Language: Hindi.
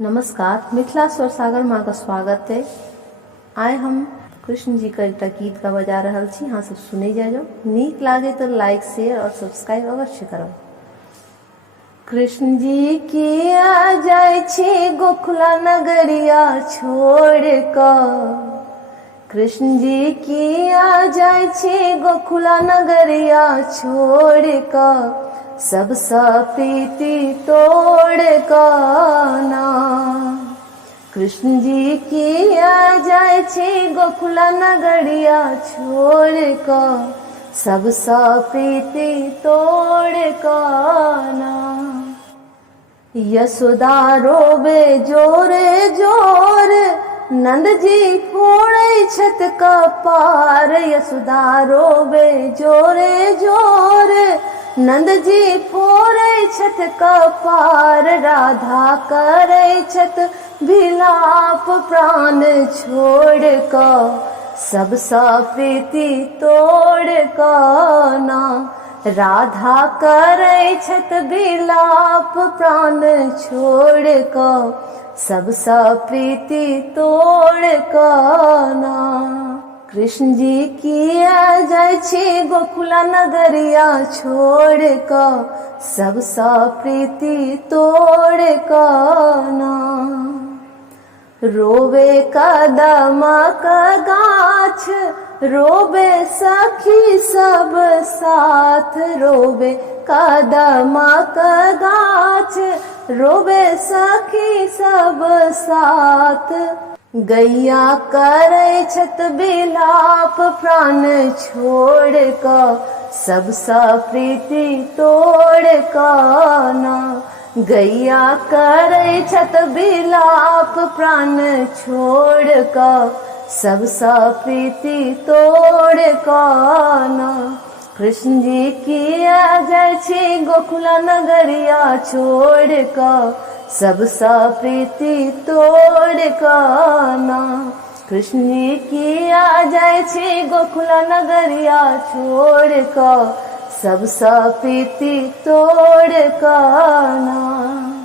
नमस्कार, मिथिला स्वर सागर माँ का स्वागत है। आए हम कृष्ण जी का एकटा गीत का बजा रहल छी, अहाँ सब सुनै जाओ। नीक लागे तो लाइक शेयर और सब्सक्राइब अवश्य करो। कृष्ण जी किया जाय छी गोकुला नगरिया छोड़ कर। कृष्ण जी किया जाय छी गोकुला नगरिया छोड़ कर। सब प्रीति तोड़ ना। कृष्ण जी किया जाय छी गोकुला नगरिया छोड़ कर। सब प्रीति तोड़ ना। यशोदा रोबे जोरे जोर, नंद जी फोड़े छत कपार। यशोदा रोबे जोरे जोर, नंद जी फोड़े छत कपार। राधा करे छत विलाप प्राण छोड़ कर। सब प्रीति तोड़ ना। राधा करे छत विलाप प्राण छोड़ कर। सब प्रीति तोड़ ना। कृष्ण जी किया जाय छी गोकुला नगरिया छोड़ कर। सब प्रीति तोड़ ना। रोवे कदम का गाछ, रोवे सखी सब साथ। रोवे कदम का गाछ, रोवे सखी सब साथ। गैया करे छत विलाप प्राण छोड़ कर। सब प्रीति तोड़ ना। गैया करे छत विलाप प्राण छोड़ कर। सब प्रीति तोड़ ना। कृष्ण जी किया जाय छी गोकुला नगरिया छोड़ कर। सब प्रीति तोड़ ना। कृष्ण जी किया जाय छी गोकुला नगरिया छोड़ कर। सब प्रीति तोड़ ना।